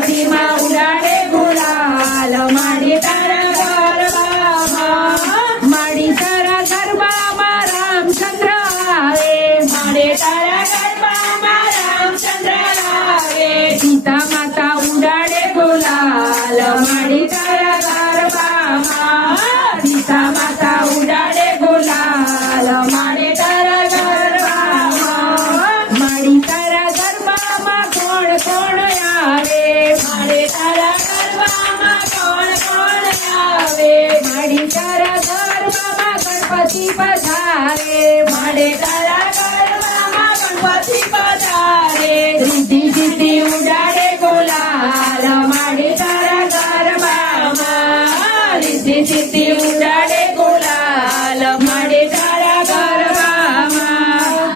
ગણપતિમાં ઉડાડે ગુલાલ માડી તારા ગરબામાં માડી તારા ગરબામાં રામચંદ્ર આવે માડી તારા ગરબામાં રામચંદ્ર આવે સીતા માતા ઉડાડે ગુલાલ માડી તારા ગરબામાં સીતા માતા ઉડાડે ગુલાલ માડી તારા ગરબામાં માડી તારા ગરબામાં કોણ કોણ આવે માડી તારા ગરબામાં કોણ કોણ આવે માડી તારા ગરબામાં ગણપતિ પધારે માડી તારા ગરબામાં ગણપતિ પધારે રીતિ રીતિ ઉડાડે ગુલાલ માડી તારા ગરબામાં રીતિ રીતિ ઉડાડે